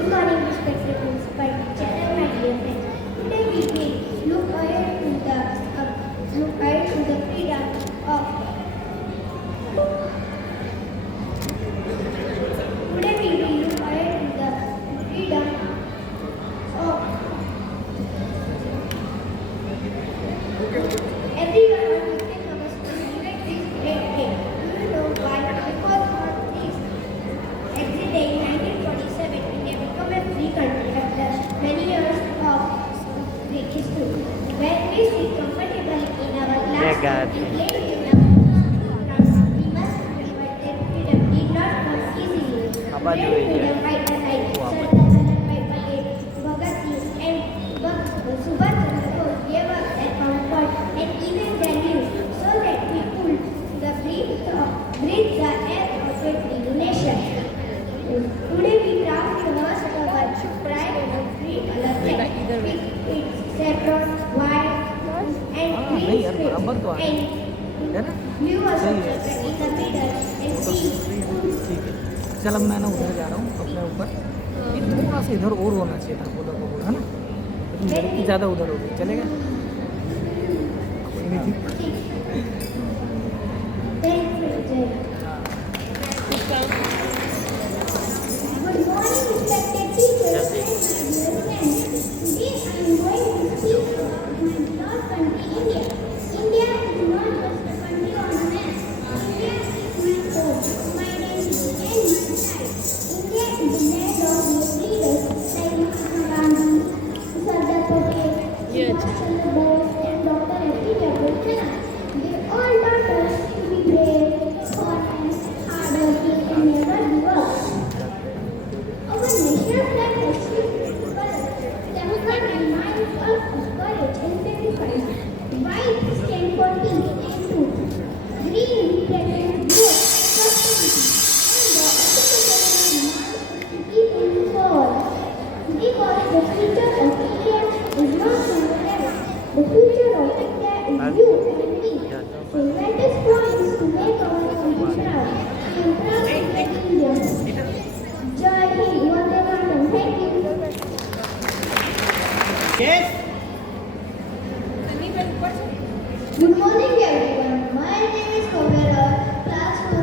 Good morning, respected principal teacher and my dear friends. Today we will look ahead to the freedom of. Today we will look ahead to the freedom of everyone on 15th August to celebrate this great day. Do you know why? Because on this exit day in 1947, India became a free country after many years of great history. When we sit comfortably in our class and play in our grounds, we must remember that freedom did not come easily. Great freedom fighters like Sardar Vallabhbhai Patel, Bhagat Singh and Subhash Chandra Bose gave us their comfort and even their lives so that we could breathe the air of a free nation. Today we craft the worst of our pride and free color flag with its saffron, white and green stripes and blue associated in the middle and sea. ठीक है, चल अब मैं ना उधर जा रहा हूँ अपने ऊपर। ये थोड़ा सा इधर और होना चाहिए था, बोला को है ना, लेकिन लड़की ज़्यादा उधर हो गई। चलेगा? कोई नहीं थी। Good morning, respected teachers and my dear friends. Today I am going to speak about my beloved country, India. India is not just a country on a map. India is my home, my identity, and my pride. India is the land of great leaders like Mahatma Gandhi, Sardar Patel, Subhash Chandra Bose, and Dr. A.P.J. Abdul Kalam. They all taught us to be brave, honest, hardworking, and never give up. Our national flag has three colors that remind us of courage and sacrifice. White stands for peace and truth. Green represents growth, prosperity, and the opposite color reminds us to keep moving forward. Because the future of India is not someone else. The future of India is you and me. So let us promise to make our country proud. I am proud to be Indian. Jai Hind, Vande Mataram. Thank you. Yes. Good morning, everyone. My name is Kavera, class 4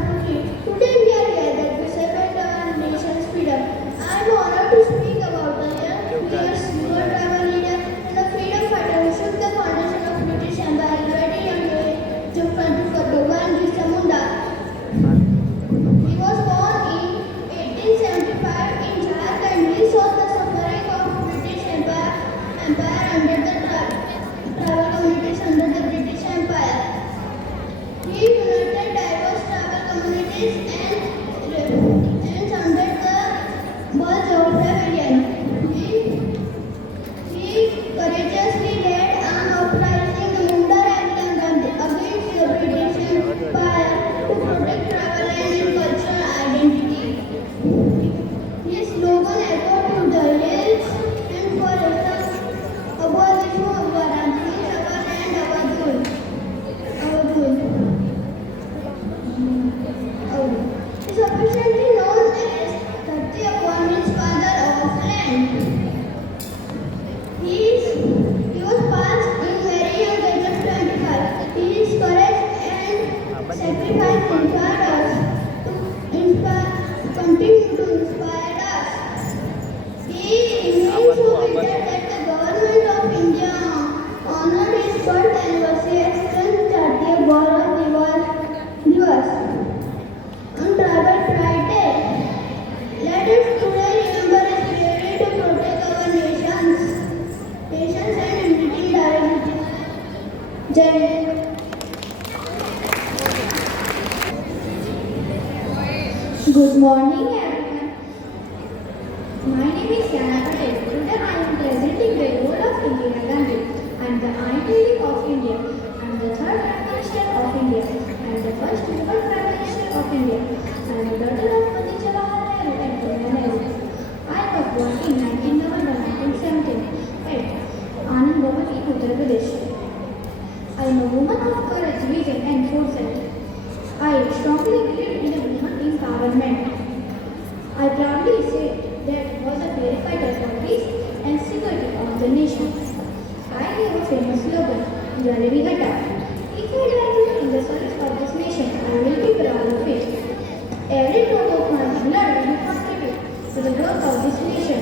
Today we are gathered to celebrate our nation's freedom. I am honored to speak about the young, fierce, rural tribal leader and the freedom fighter who shook the foundation of British Empire at a very young age of 24, Bhagwan Birsa Munda. He was born in 1875 in Jharkhand. He saw the suffering of British Empire under the tribal communities under the British Empire. He united diverse tribal communities and sounded the birth of rebellion. He courageously led an uprising in Munda Rally against the British Empire to protect tribal land and cultural identity. His slogan echoed to the hills and forests. Abolish Varanasi, our land, our rule. He is officially known as Dharti means father of land. He was passed in very young age of 25. His courage and sacrifice continue to inspire us. He remains so bitter that the government of India honored his birth anniversary as 30th Gaurav Divas on Tribal Pride Day. Let us today remember his bravery to protect our nations and unity directly. Jai Hind. Good morning, everyone. My name is Yana Patel. Today I am presenting the role of Indira Gandhi. I am the Aunt of India. I am the third Prime Minister of India. I am the first woman Prime Minister of India. I am the daughter of Pandit Jawaharlal Nehru and Sonia Nehru. I was born in 19 November 1917 at Anand Bhavan in Uttar Pradesh. I am a woman of courage, vision and foresight. I strongly believe in the woman empowerment. I proudly say that was a clear fighter for peace and security of the nation. I have a famous slogan, Jalebi Hata. If I die in the service of this nation, I will be proud of it. Every drop of my blood will contribute to the growth of this nation.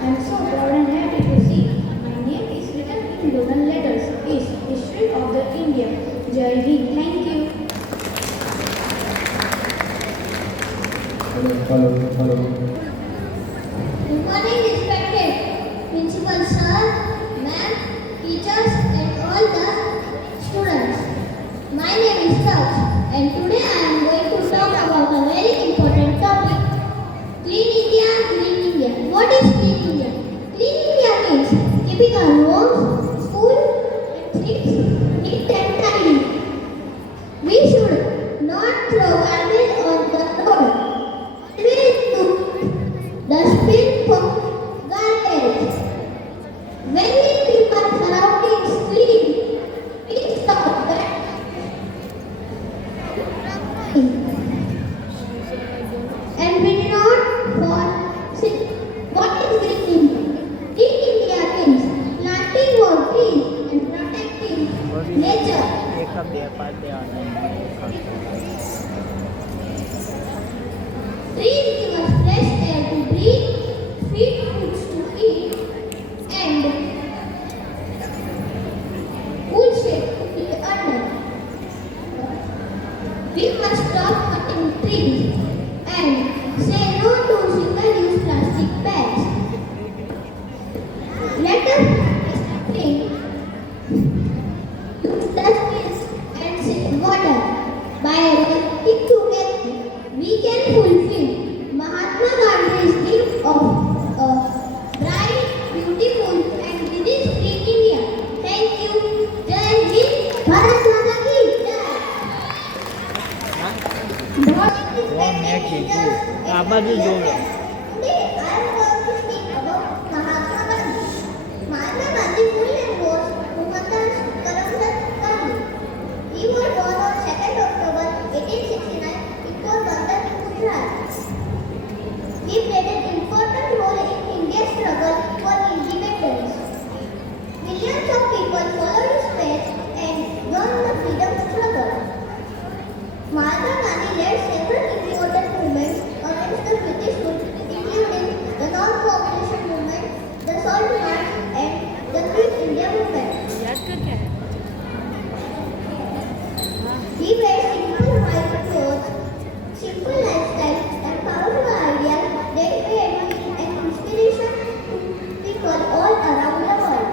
I am so proud and happy to see my name is written in golden letters. Is history of the India. Jai Hind. Thank you. Hello. Good morning, respected principal sir, ma'am, teachers, and all the students. My name is Raj, and today I am going to talk about a very important topic: Clean India, Green India. What is Clean India? Clean India means keeping our homes, school, and streets neat and tidy. We should not throw garbage on the road. We use dustbin for garbage. When we keep our surroundings clean, we stop that. And we do not fall sick. What is Green India? Green India means planting more trees and protecting nature. Trees give us fresh air to breathe, sweet foods to eat, and cool shade to be under. We must stop cutting trees and say no to single-use plastic bags. Let us think, use dustbins and save water. By working together, we can fulfill Mahatma Gandhi's dream of a bright, beautiful, and disease-free India. Thank you. Jai Hind. Bharat Mata ki jai. આ બાજુ જોડો. Today I am going to speak about Mahatma Gandhi. Mahatma Gandhi full name was Mohandas Karamchand Gandhi. He was born on 2nd October 1869 in Porbandar, Gujarat. He played an important role in India's struggle for independence. Millions of people followed his path and joined the freedom struggle. Mahatma Gandhi led several important movements against the British rule, including the Non-Cooperation Movement, the Salt March, and the Quit India Movement. He wears simple white clothes, simple lifestyle, and powerful ideas that made him an inspiration to people all around the world.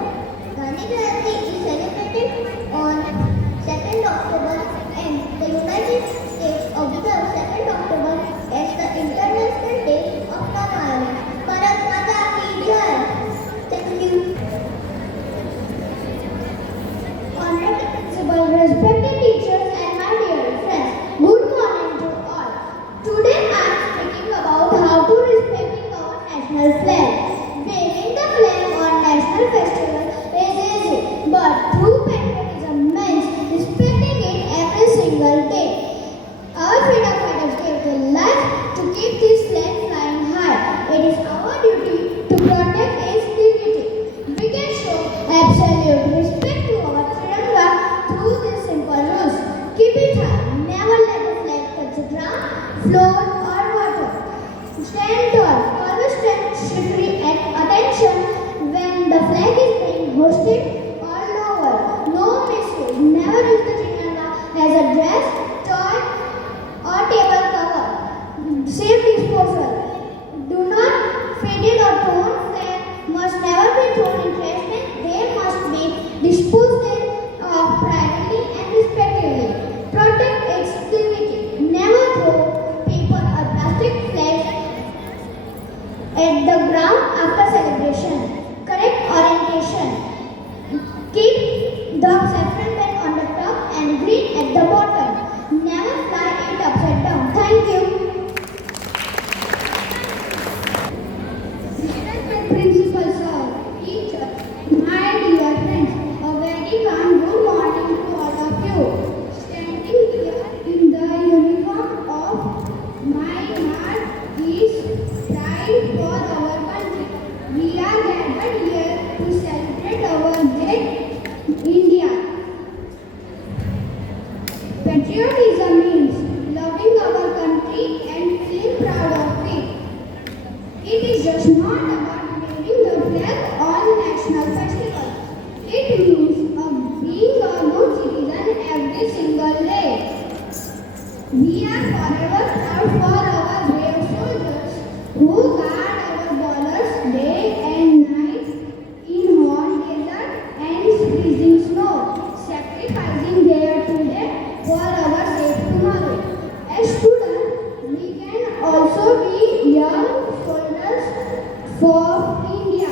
Gandhi Jayanti is celebrated on 2nd October, and the United States observes 2nd October as the International Day of Non-Violence. Bharat Mata ki jai. Thank you. Honorable Principal, respected teachers, and my dear friends, good morning to all. Today I am speaking about how to respecting our national flag. Waving the flag on national festival is easy, but true patriotism means respecting it every single day. Our freedom fighters gave their lives to keep this flag flying high. It is our duty to protect its dignity. We can show absolute respect to our Tiranga through these simple rules. Keep it high. Never let the flag touch the ground, floor, or water. Stand tall. Always stand strictly at attention when the flag is being hoisted or lowered. No misuse. Never use the Tiranga as a dress, toy, or table cover. Safe disposal. Do not faded or torn flag must never be thrown in trash bin. They must be disposed of privately and respectively. Protect its dignity. Never throw paper or plastic flags at the ground after celebration. Correct orientation. Keep the saffron band on the top and green at the bottom. Never fly it upside down. Thank you. Respected Principal Sir, teacher, my dear friends, a very warm good morning to all of you. Standing here in the uniform of my heart is pride for just not about waving the flag on national festival. It means being a good citizen every single day. We are forever proud for our brave soldiers who guard our borders day and night in hot desert and freezing snow, sacrificing their today for our safe tomorrow. As students, we can also be young soldiers for India.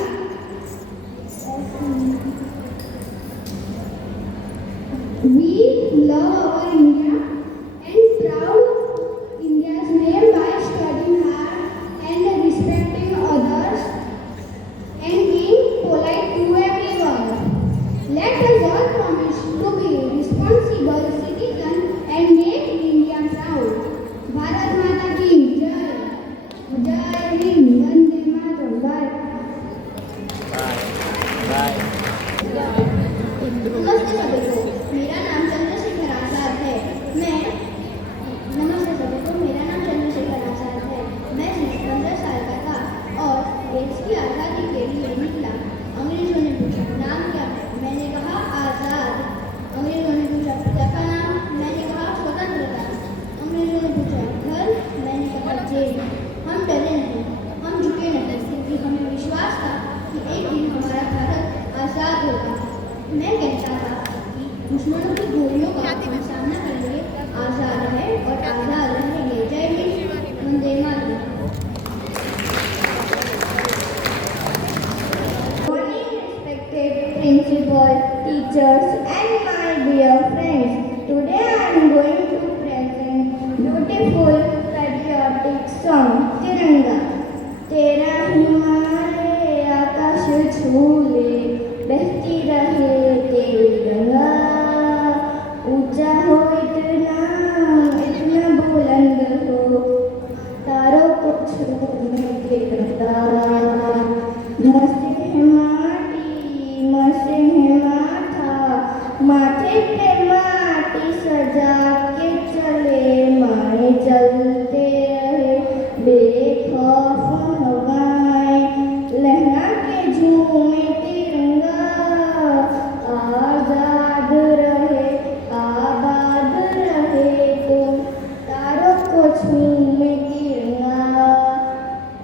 We love our India and proud India's name by studying hard and respecting others and being polite to everyone. Let us all promise to be responsible citizens and make India proud. Bharat Mata ki Jai. Jai Hind. Vande Mataram. Bye. नमस्ते सभी को, मेरा नाम चंद्रशेखर आजाद है। नमस्ते सभी को, मेरा नाम चंद्रशेखर आजाद है। मैं 15 साल का था और देश की आज़ादी के लिए निकला। अंग्रेजों ने पूछा नाम क्या है, मैंने कहा आज़ाद। अंग्रेजों ने पूछा पिता का नाम, मैंने कहा स्वतंत्रता। अंग्रेजों ने पूछा घर, मैंने कहा जेल। हम डरे नहीं, हम झुके नहीं, क्योंकि हमें विश्वास था कि एक दिन हमारा भारत आज़ाद होगा। मैं कहता था कि दुश्मनों की गोलियों का हम सामना करेंगे, आज़ाद है और आज़ाद रहेंगे। जय Hind, Vande Mataram. Morning, respected principal, teachers, and my dear friends. Today I am going to present beautiful patriotic song, Tiranga. तेरा हिमालय आकाश छूले बहती रहे तेरी गंगा, ऊंचा हो इतना बुलंद हो, तारों को छूने के मस्त है माथा, माथे पे माटी सजा के चले, माए चलते रहे बेखौफ हवाएं, लहरा के झूमे तिरंगा, आजाद रहे आबाद रहे तुम, तारों को झूमे तिरंगा।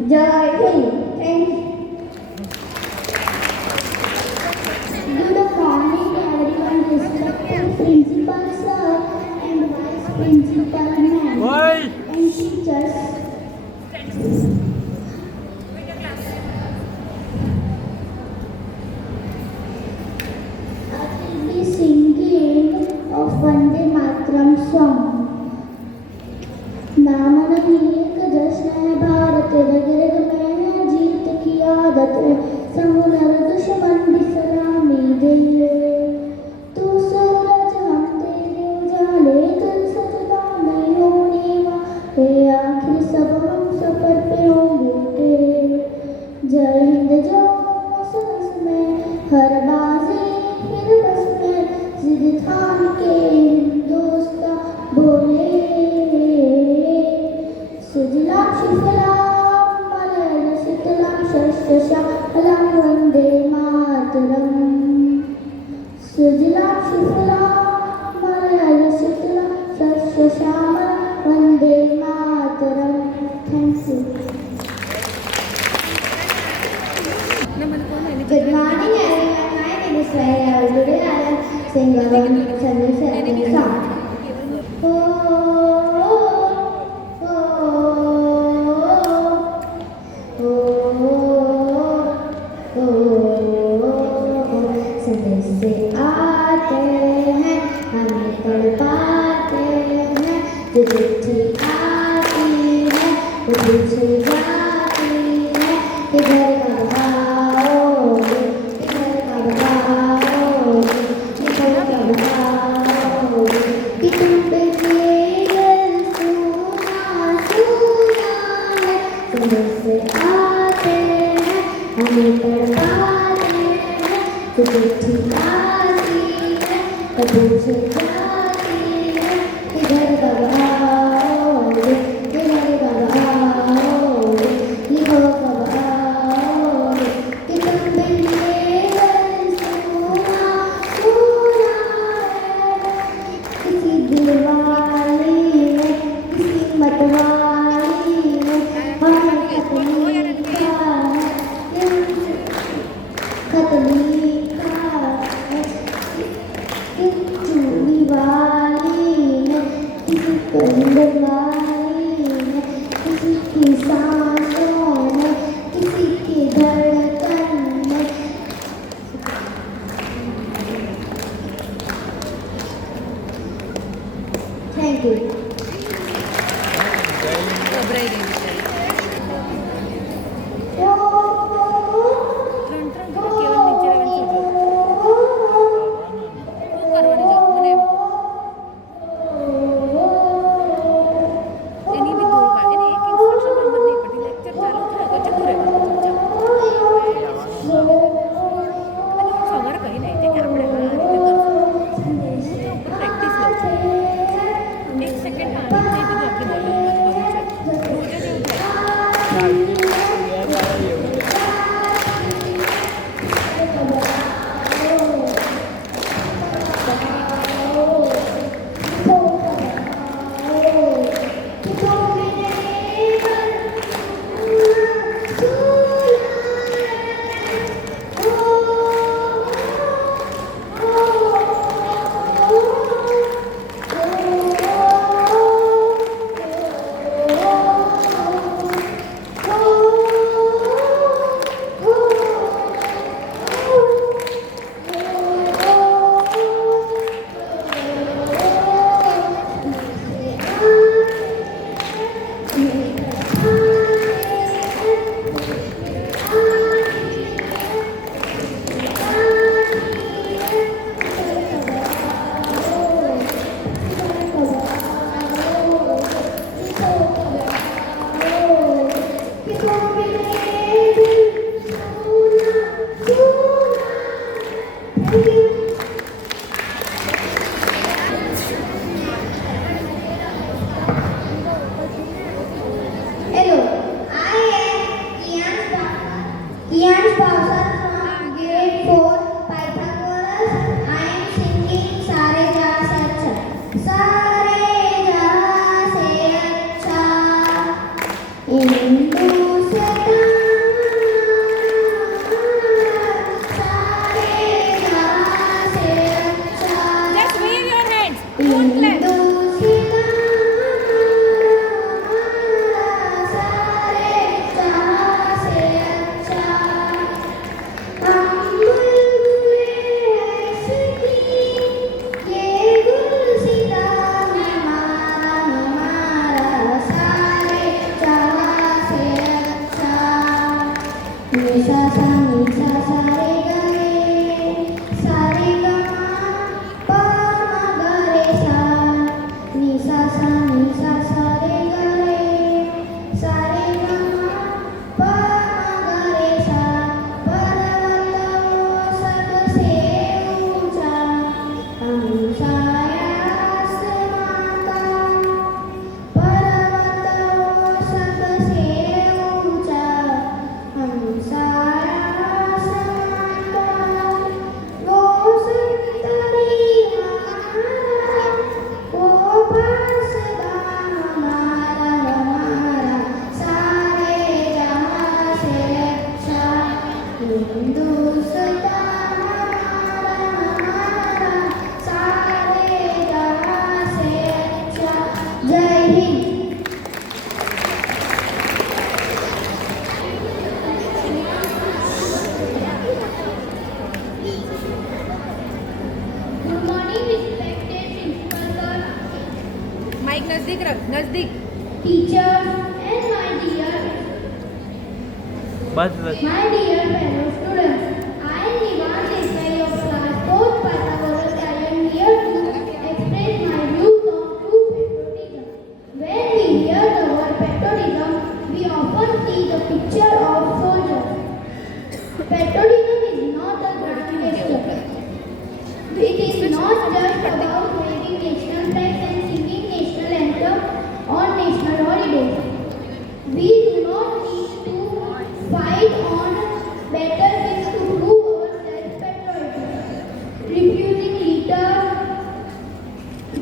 जय Hind. Thank you. Good morning everyone, respected principal sir and vice principal ma'am and teachers. I will be singing of Vande Mataram song. नामन एक जश्न है भारत, रग रग में है जीत की आदत, समुनर दुश्मन भी सलामी दे, तू सूरज हम तेरे उजाले, तुझ सजदा नहीं होने वाले, आखिर सब हम सफर पे होंगे। जय हिंद जो सांस में, हर बाजी फिर बस में, जिद थाम के हिंदुस्तां बोले, सुजलाम सुफलाम मलयज शीतलाम शस्य श्यामलाम वंदे मातरम। सुजलाम सुफलाम मलयज शीतलाम शस्य श्यामलाम वंदे मातरम। Thank you. Good morning everyone, my name is Swaila. Today I am singing about Chandrasekhar song. संदेश से आते हैं, हमें तड़पाते हैं, जो चिट्ठी आती है वो पूछे जाती है, किधर कब आओगे, किधर कब आओगे, किधर कब आओगे, कि तुम पे दिल सुना सुना है। संदेश से आते हैं, हमें तड़पाते हैं, जो चिट्ठी आती है तो पूछे जाती है, किधर कब आओगे, किधर कब आओगे, लिखो कब आओगे। Hello, I am Kian Spauser from grade 4 Pythagoras. I am singing Sare Jaha Se Acha. Sare Jaha Se Acha. Hindu se Sare Jaha Se Acha. Just wave your hands. Don't clap. Hindu se Sare Jaha Se Acha. हम बुलबुले ऐसे की ये गुलसिता हमारा हमारा सारे जहाँ से अच्छा निशा सा रे गए सारे गमा पा मा गा रे सा निशा सा रे गए सारे गमा पा मा गा रे सा पर्वतों सबसे ऊंचा हमसाया आसमां का पर्वतों सबसे ऊंचा हमसाया आसमां का वो संतरी हमारा वो पासबान हमारा हमारा सारे जहाँ से अच्छा हिंदुस्तान हमारा सारे जहाँ से अच्छा जय Hind Good morning, respected principal sir, mike नजदीक रख, नजदीक. teachers, and my dear बस My dear fellow students, I am Nivan Desai of class 4th Pythagoras. I am here to express my views on true patriotism. When we hear the word patriotism, we often see the picture of soldiers. Patriotism is not a grand gesture. It is not just about waving national flags and singing national anthem on national holidays. We do not need to fight on battlefields to prove our self-patriotism. Refusing litter,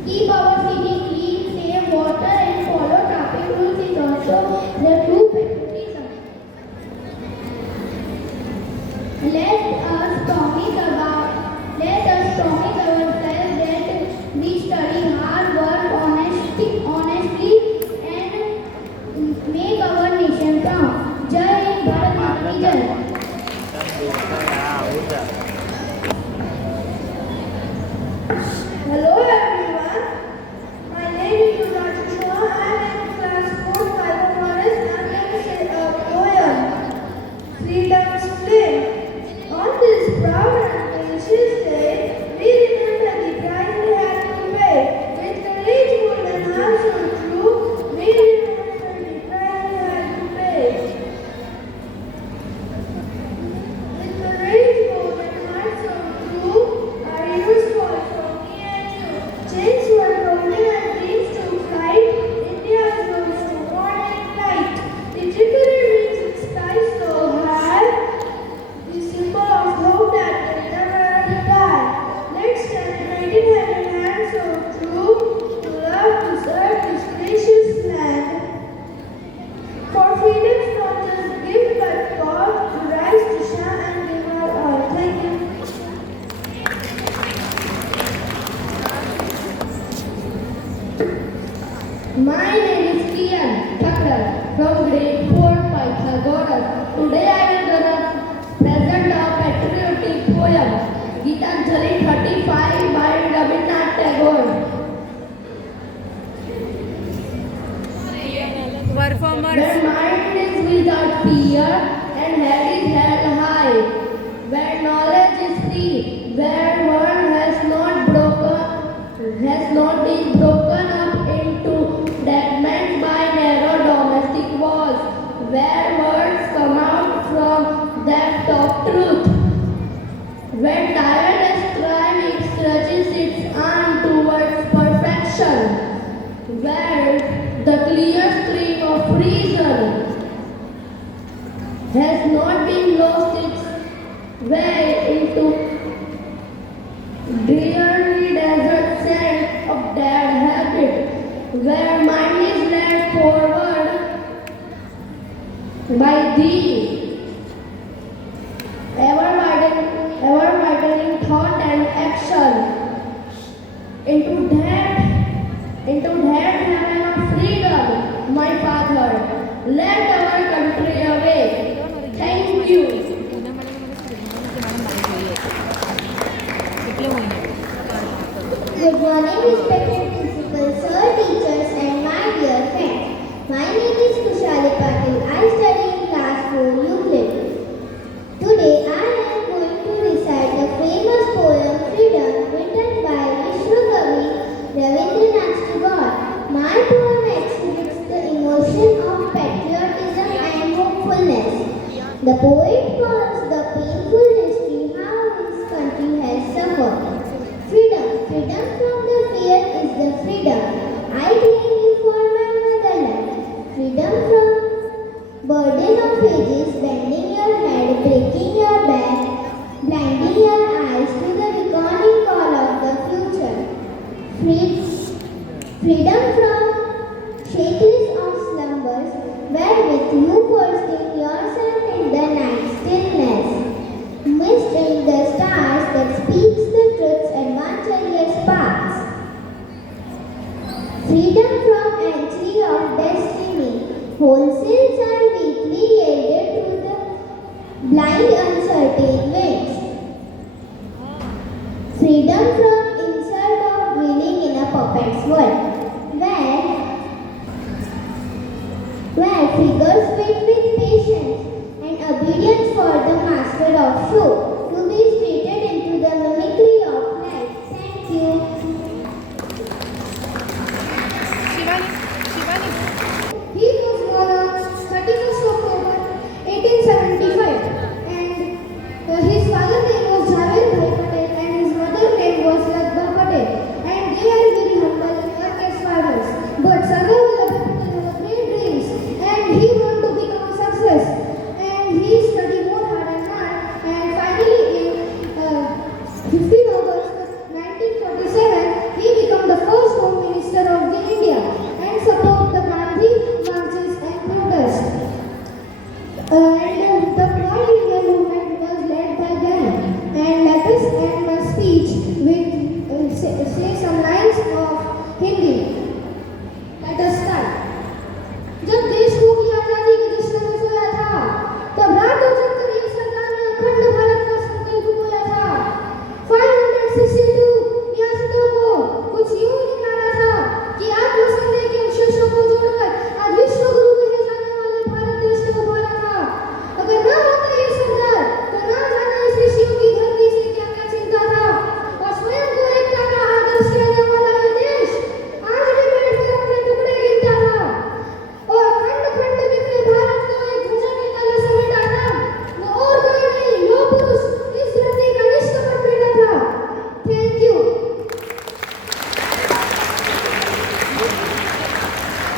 keep our city clean, save water and follow traffic rules is also the true patriotism. Let us promise ourselves that we study hard, work honestly and make our nation proud. Jai Hind, Bharat Mata ki Jai. Hello everyone. My name is Yuvraj Shah. I am in class 4 Pythagoras and I am say a poem. Freedom's Flame. On this proud and precious day, we remember the price we had to pay. With courage, bold and heart so true, we remember the price we had to pay. With courage, bold and heart so true, our heroes fought for me and you. Chains were broken and dreams took flight. India rose to morning light. The trickery reached its skies so high. The symbol of hope that will never die. Let's stand united hand in hand so true to love, to serve this precious land. For freedom's not just gift but call to rise, to shine and give our all. Thank you. My name is Kian Thakral from grade 4 Pythagoras. Today I will present a patriotic poem, Gitanjali 35 by Rabindranath Tagore. Performers. Where mind is without fear and head is held high, where knowledge is free, where world has not been broken up into fragments by narrow domestic walls, where words When tireless striving stretches its arm towards perfection, where the clear stream of reason has not been lost its way into dreary desert sand of dead habit, where mind is led forward by thee, ever widening thought and action into that heaven of freedom, my Father. Let our country awake. Thank you. Good morning, respected principal, sir, teachers, and my dear friends. My name is Kushali Patil. I study in class 4 Euclid. Today, I am going to recite the famous poem Freedom, written by Vishwakavi Ravindranath Tagore. My poem exhibits the emotion of patriotism and hopefulness. The poet calls the painful history how his country has suffered. Freedom, freedom from the fear is the freedom I claim you for my motherland. Freedom from burden of ages, bending your head, breaking your back, blinding your eyes to the reckoning call of the future. Freedom from shakeless of slumbers, wherewith you foresting yourself in the night stillness. Mist in the stars that speaks the truths evangelious paths. Freedom from entry of destiny, wholesale and weakly yielded to the blind uncertain winds. Freedom from insult of willing in a puppet's world, where figures wait with patience and obedience for the master of show to be treated into the mimicry of life. Thank you. Shivani, Shivani. He was born on 31st October 1875 and his father name was Javed Bhai Patel and his mother name was Ladba Patel, and they are very humble young fathers. But Sardar Vallabhbhai Patel had great dreams and he wanted to become a success, and he studied more hard and hard, and finally in 15th August 1947 he became the first Home Minister of the India and support the Gandhi marches and protests. And